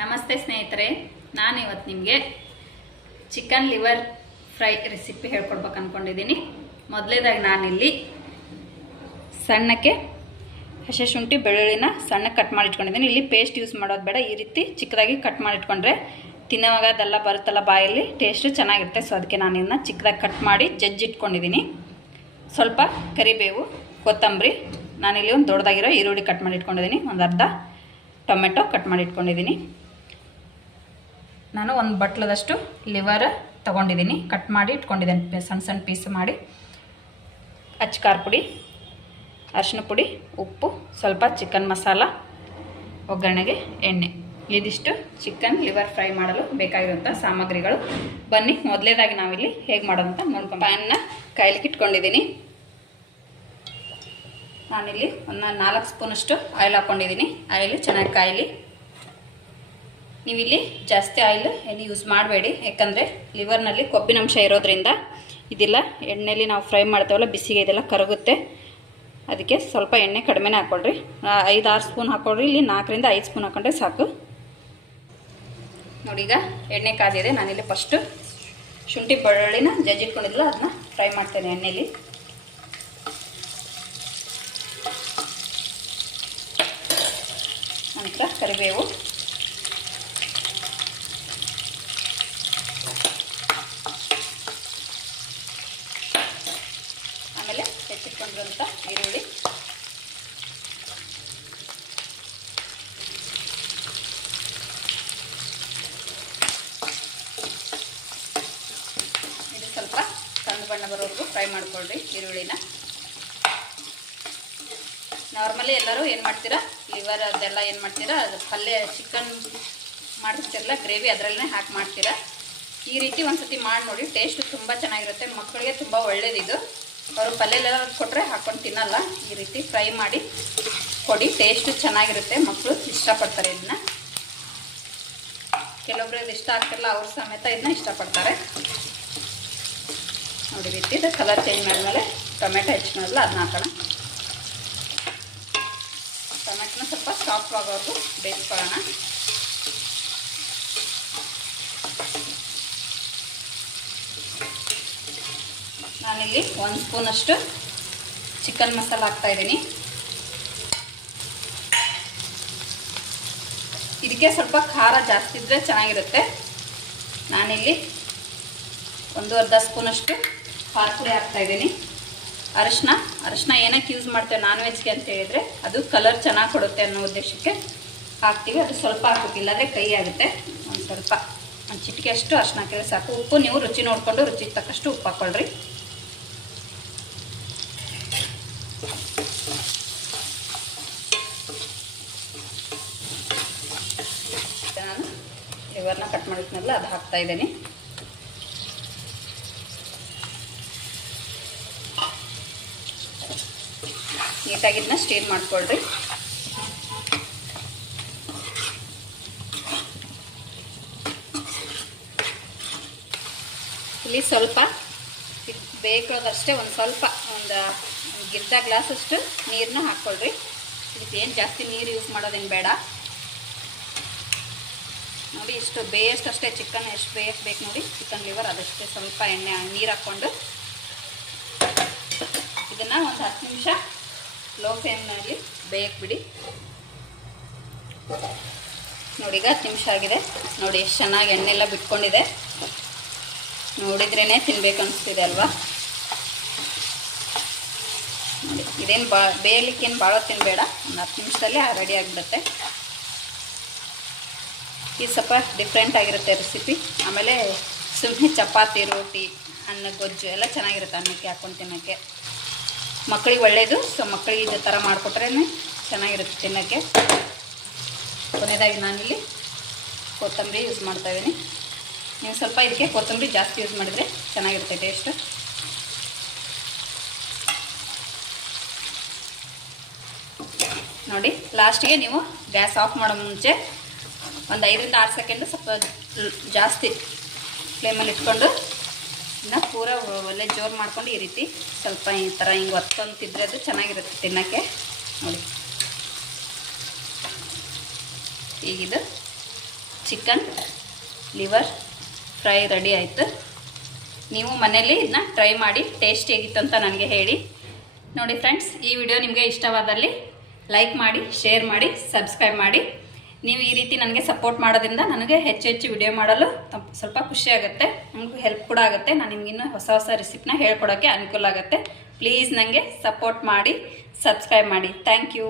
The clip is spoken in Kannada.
ನಮಸ್ತೆ ಸ್ನೇಹಿತರೆ, ನಾನು ಇವತ್ತು ನಿಮಗೆ ಚಿಕನ್ ಲಿವರ್ ಫ್ರೈ ರೆಸಿಪಿ ಹೇಳ್ಕೊಡ್ಬೇಕು ಅಂದ್ಕೊಂಡಿದ್ದೀನಿ. ಮೊದಲೇದಾಗಿ ನಾನಿಲ್ಲಿ ಸಣ್ಣಕ್ಕೆ ಹಸಿ ಶುಂಠಿ ಬೆಳ್ಳುಳ್ಳಿನ ಸಣ್ಣಕ್ಕೆ ಕಟ್ ಮಾಡಿ ಇಟ್ಕೊಂಡಿದ್ದೀನಿ. ಇಲ್ಲಿ ಪೇಸ್ಟ್ ಯೂಸ್ ಮಾಡೋದು ಬೇಡ, ಈ ರೀತಿ ಚಿಕ್ಕದಾಗಿ ಕಟ್ ಮಾಡಿ ಇಟ್ಕೊಂಡ್ರೆ ತಿನ್ನೋವಾಗ ಅದೆಲ್ಲ ಬರುತ್ತಲ್ಲ ಬಾಯಲ್ಲಿ ಟೇಸ್ಟು ಚೆನ್ನಾಗಿರುತ್ತೆ. ಸೊ ಅದಕ್ಕೆ ನಾನು ಇದನ್ನ ಚಿಕ್ಕದಾಗಿ ಕಟ್ ಮಾಡಿ ಜಜ್ಜಿಟ್ಕೊಂಡಿದ್ದೀನಿ. ಸ್ವಲ್ಪ ಕರಿಬೇವು, ಕೊತ್ತಂಬರಿ, ನಾನಿಲ್ಲಿ ಒಂದು ದೊಡ್ಡದಾಗಿರೋ ಈರುಳ್ಳಿ ಕಟ್ ಮಾಡಿ ಇಟ್ಕೊಂಡಿದ್ದೀನಿ, ಒಂದು ಅರ್ಧ ಟೊಮೆಟೊ ಕಟ್ ಮಾಡಿ ಇಟ್ಕೊಂಡಿದ್ದೀನಿ. ನಾನು ಒಂದು ಬಟ್ಲದಷ್ಟು ಲಿವರ್ ತೊಗೊಂಡಿದ್ದೀನಿ, ಕಟ್ ಮಾಡಿ ಇಟ್ಕೊಂಡಿದ್ದೀನಿ ಸಣ್ಣ ಸಣ್ಣ ಪೀಸ್ ಮಾಡಿ. ಅಚ್ಕಾರ ಪುಡಿ, ಅರಿಶಿನ ಪುಡಿ, ಉಪ್ಪು, ಸ್ವಲ್ಪ ಚಿಕನ್ ಮಸಾಲ, ಒಗ್ಗರಣೆಗೆ ಎಣ್ಣೆ. ಇದಿಷ್ಟು ಚಿಕನ್ ಲಿವರ್ ಫ್ರೈ ಮಾಡಲು ಬೇಕಾಗಿರುವಂಥ ಸಾಮಗ್ರಿಗಳು. ಬನ್ನಿ ಮೊದಲೇದಾಗಿ ನಾವಿಲ್ಲಿ ಹೇಗೆ ಮಾಡೋದು ಅಂತ ನೋಡ್ಕೊಂಡು. ಪ್ಯಾನ್ನ ಕಾಯ್ಲಿಕ್ಕೆ ಇಟ್ಕೊಂಡಿದ್ದೀನಿ. ನಾನಿಲ್ಲಿ ಒಂದು 4 ಸ್ಪೂನಷ್ಟು ಆಯಿಲ್ ಹಾಕ್ಕೊಂಡಿದ್ದೀನಿ. ಆಯಿಲ್ ಚೆನ್ನಾಗಿ ಕಾಯಲಿ. ನೀವಿಲ್ಲಿ ಜಾಸ್ತಿ ಆಯಿಲ್ ಏನು ಯೂಸ್ ಮಾಡಬೇಡಿ, ಯಾಕಂದರೆ ಲಿವರ್ನಲ್ಲಿ ಕೊಬ್ಬಿನಂಶ ಇರೋದ್ರಿಂದ ಇದೆಲ್ಲ ಎಣ್ಣೆಯಲ್ಲಿ ನಾವು ಫ್ರೈ ಮಾಡ್ತೇವಲ್ಲ ಬಿಸಿಗೆ ಇದೆಲ್ಲ ಕರಗುತ್ತೆ. ಅದಕ್ಕೆ ಸ್ವಲ್ಪ ಎಣ್ಣೆ ಕಡಿಮೆನೇ ಹಾಕ್ಕೊಳ್ರಿ. 5-6 ಸ್ಪೂನ್ ಹಾಕ್ಕೊಳ್ರಿ. ಇಲ್ಲಿ 4ರಿಂದ 5 ಸ್ಪೂನ್ ಹಾಕ್ಕೊಂಡ್ರೆ ಸಾಕು. ನೋಡಿ, ಈಗ ಎಣ್ಣೆ ಕಾದಿದೆ. ನಾನಿಲ್ಲಿ ಫಸ್ಟು ಶುಂಠಿ ಬೆಳ್ಳುಳ್ಳಿನ ಜಜ್ಜಿಟ್ಕೊಂಡಿದ್ದಿಲ್ಲ ಅದನ್ನ ಫ್ರೈ ಮಾಡ್ತೇನೆ ಎಣ್ಣೆಯಲ್ಲಿ. ನಂತರ ಕರಿಬೇವು, ಆಮೇಲೆ ಹೆಚ್ಚಿಟ್ಕೊಂಡಿರುವಂಥ ಈರುಳ್ಳಿ, ಇದು ಸ್ವಲ್ಪ ಕಂದು ಬಣ್ಣ ಬರೋವರೆಗೂ ಫ್ರೈ ಮಾಡ್ಕೊಳ್ರಿ ಈರುಳ್ಳಿನ. ನಾರ್ಮಲಿ ಎಲ್ಲರೂ ಏನು ಮಾಡ್ತೀರಾ, ಲಿವರ್ ಅದೆಲ್ಲ ಏನು ಮಾಡ್ತೀರಾ, ಅದು ಪಲ್ಯ ಚಿಕನ್ ಮಾಡಿರ್ತಿರಲ್ಲ ಗ್ರೇವಿ ಅದರಲ್ಲೇ ಹಾಕಿ ಮಾಡ್ತೀರಾ. ಈ ರೀತಿ ಒಂದು ಸತಿ ಮಾಡಿ ನೋಡಿ, ಟೇಸ್ಟ್ ತುಂಬ ಚೆನ್ನಾಗಿರುತ್ತೆ. ಮಕ್ಕಳಿಗೆ ತುಂಬ ಒಳ್ಳೇದಿದು. ಅವರು ಪಲ್ಯೆಲ್ಲ ಕೊಟ್ಟರೆ ಹಾಕ್ಕೊಂಡು ತಿನ್ನಲ್ಲ. ಈ ರೀತಿ ಫ್ರೈ ಮಾಡಿ ಕೊಡಿ, ಟೇಸ್ಟು ಚೆನ್ನಾಗಿರುತ್ತೆ. ಮಕ್ಕಳು ಇಷ್ಟಪಡ್ತಾರೆ ಇದನ್ನ. ಕೆಲವೊಬ್ರು ಇದು ಇಷ್ಟ ಆಗ್ತಿರಲ್ಲ, ಅವ್ರ ಸಮೇತ ಇದನ್ನ ಇಷ್ಟಪಡ್ತಾರೆ. ನೋಡಿ, ರೀತಿ ಇದು ಕಲರ್ ಚೇಂಜ್ ಮಾಡಿದ್ಮೇಲೆ ಟೊಮೆಟೊ ಹೆಚ್ಚಿದ್ಮೇಲೆ ಅದನ್ನ ಹಾಕೋಣ. ಟೊಮೆಟೊನ ಸ್ವಲ್ಪ ಸಾಫ್ಟ್ ಆಗೋವರೆಗೂ ಬೇಯಿಸ್ಕೊಳ್ಳೋಣ. ನಾನಿಲ್ಲಿ 1 ಸ್ಪೂನಷ್ಟು ಚಿಕನ್ ಮಸಾಲ ಹಾಕ್ತಾಯಿದ್ದೀನಿ. ಇದಕ್ಕೆ ಸ್ವಲ್ಪ ಖಾರ ಜಾಸ್ತಿ ಇದ್ದರೆ ಚೆನ್ನಾಗಿರುತ್ತೆ. ನಾನಿಲ್ಲಿ 1.5 ಸ್ಪೂನಷ್ಟು ಖಾರ ಪುಡಿ ಹಾಕ್ತಾಯಿದ್ದೀನಿ. ಅರಿಶಿನ ಏನಕ್ಕೆ ಯೂಸ್ ಮಾಡ್ತೇವೆ ನಾನ್ ವೆಜ್ಗೆ ಅಂತ ಹೇಳಿದರೆ ಅದು ಕಲರ್ ಚೆನ್ನಾಗಿ ಕೊಡುತ್ತೆ ಅನ್ನೋ ಉದ್ದೇಶಕ್ಕೆ ಹಾಕ್ತೀವಿ. ಅದು ಸ್ವಲ್ಪ ಹಾಕೋಕ್ಕಿಲ್ಲ ಅಂದರೆ ಕೈ ಆಗುತ್ತೆ. ಒಂದು ಚಿಟಿಕೆ ಅಷ್ಟು ಅರಿಶಿನ ಹಾಕಿದ್ರೆ ಸಾಕು. ಉಪ್ಪು ನೀವು ರುಚಿ ನೋಡಿಕೊಂಡು ರುಚಿಗೆ ತಕ್ಕಷ್ಟು ಉಪ್ಪು ಹಾಕ್ಕೊಳ್ರಿ. ನಾನು ಲಿವರ್ನ ಕಟ್ ಮಾಡಿದ್ಮೇಲೆ ಅದು ಹಾಕ್ತಾಯಿದ್ದೀನಿ. ನೀಟಾಗಿ ಇದನ್ನ ಸ್ಟೀರ್ ಮಾಡ್ಕೊಳ್ರಿ. ಇಲ್ಲಿ ಸ್ವಲ್ಪ ಬೇಕಾದಷ್ಟೇ ಒಂದು ಗಿರ್ದ ಗ್ಲಾಸಷ್ಟು ನೀರನ್ನ ಹಾಕ್ಕೊಳ್ರಿ. ಇದಕ್ಕೆ ಏನು ಜಾಸ್ತಿ ನೀರು ಯೂಸ್ ಮಾಡೋದೇನು ಬೇಡ. ನೋಡಿ, ಇಷ್ಟು ಬೇಯಷ್ಟೇ ಚಿಕನ್ ಎಷ್ಟು ಬೇಯಕ್ಕೆ ಬೇಕು ನೋಡಿ, ಚಿಕನ್ ಲಿವರ್ ಅದಷ್ಟೇ. ಸ್ವಲ್ಪ ನೀರು ಹಾಕ್ಕೊಂಡು ಇದನ್ನು ಒಂದು 10 ನಿಮಿಷ ಲೋ ಫ್ಲೇಮ್ನಲ್ಲಿ ಬೇಯಕ್ಕೆ ಬಿಡಿ. ನೋಡಿ, ಈಗ 10 ನಿಮಿಷ ಆಗಿದೆ. ನೋಡಿ ಎಷ್ಟು ಚೆನ್ನಾಗಿ ಎಣ್ಣೆಲ್ಲ ಬಿಟ್ಕೊಂಡಿದೆ. ನೋಡಿದ್ರೇ ತಿನ್ಬೇಕು ಅನಿಸ್ತಿದೆ ಅಲ್ವಾ. ನೋಡಿ, ಇದೇನು ಬೇಯಲಿಕ್ಕೇನು ಭಾಳ ತಿನ್ನಬೇಡ, ಒಂದು 10 ನಿಮಿಷದಲ್ಲೇ ರೆಡಿ ಆಗಿಬಿಡುತ್ತೆ. ಇದು ಸ್ವಲ್ಪ ಡಿಫ್ರೆಂಟ್ ಆಗಿರುತ್ತೆ ರೆಸಿಪಿ. ಆಮೇಲೆ ಸುಮ್ಮನೆ ಚಪಾತಿ, ರೋಟಿ, ಅನ್ನ, ಗೊಜ್ಜು ಎಲ್ಲ ಚೆನ್ನಾಗಿರುತ್ತೆ ಅನ್ನಕ್ಕೆ ಹಾಕ್ಕೊಂಡು ತಿನ್ನೋಕ್ಕೆ. ಮಕ್ಕಳಿಗೆ ಒಳ್ಳೆಯದು. ಸೊ ಮಕ್ಕಳಿಗೆ ಇದೇ ಥರ ಮಾಡಿಕೊಟ್ರೇ ಚೆನ್ನಾಗಿರುತ್ತೆ ತಿನ್ನೋಕ್ಕೆ. ಕೊನೆಯದಾಗಿ ನಾನಿಲ್ಲಿ ಕೊತ್ತಂಬರಿ ಯೂಸ್ ಮಾಡ್ತಾಯಿದ್ದೀನಿ. ನೀವು ಸ್ವಲ್ಪ ಇದಕ್ಕೆ ಕೊತ್ತಂಬರಿ ಜಾಸ್ತಿ ಯೂಸ್ ಮಾಡಿದರೆ ಚೆನ್ನಾಗಿರುತ್ತೆ ಟೇಸ್ಟ್. ನೋಡಿ, ಲಾಸ್ಟಿಗೆ ನೀವು ಗ್ಯಾಸ್ ಆಫ್ ಮಾಡೋ ಮುಂಚೆ ಒಂದು 5ರಿಂದ 6 ಸೆಕೆಂಡು ಸ್ವಲ್ಪ ಜಾಸ್ತಿ ಫ್ಲೇಮಲ್ಲಿ ಇಟ್ಕೊಂಡು ಇದನ್ನ ಪೂರ ಒಳ್ಳೆ ಜೋರು ಮಾಡ್ಕೊಂಡು ಈ ರೀತಿ ಸ್ವಲ್ಪ ಈ ಥರ ಹಿಂಗೆ ಒತ್ತೊಂತಿದ್ರೆ ಅದು ಚೆನ್ನಾಗಿರುತ್ತೆ ತಿನ್ನೋಕ್ಕೆ. ನೋಡಿ, ಈಗಿದು ಚಿಕನ್ ಲಿವರ್ ಫ್ರೈ ರೆಡಿ ಆಯಿತು. ನೀವು ಮನೇಲಿ ಇದನ್ನ ಟ್ರೈ ಮಾಡಿ ಟೇಸ್ಟ್ ಹೇಗಿತ್ತು ಅಂತ ನನಗೆ ಹೇಳಿ. ನೋಡಿ ಫ್ರೆಂಡ್ಸ್, ಈ ವಿಡಿಯೋ ನಿಮಗೆ ಇಷ್ಟವಾದಲ್ಲಿ ಲೈಕ್ ಮಾಡಿ, ಶೇರ್ ಮಾಡಿ, ಸಬ್ಸ್ಕ್ರೈಬ್ ಮಾಡಿ. ನೀವು ಈ ರೀತಿ ನನಗೆ ಸಪೋರ್ಟ್ ಮಾಡೋದ್ರಿಂದ ನನಗೆ ಹೆಚ್ಚು ವಿಡಿಯೋ ಮಾಡಲು ಸ್ವಲ್ಪ ಖುಷಿ ಆಗುತ್ತೆ, ನನಗೂ ಹೆಲ್ಪ್ ಕೂಡ ಆಗುತ್ತೆ. ನಾನು ನಿಮಗಿನ್ನೂ ಹೊಸ ರೆಸಿಪಿನ ಹೇಳ್ಕೊಡೋಕ್ಕೆ ಅನುಕೂಲ ಆಗುತ್ತೆ. ಪ್ಲೀಸ್ ನನಗೆ ಸಪೋರ್ಟ್ ಮಾಡಿ, ಸಬ್ಸ್ಕ್ರೈಬ್ ಮಾಡಿ. Thank you.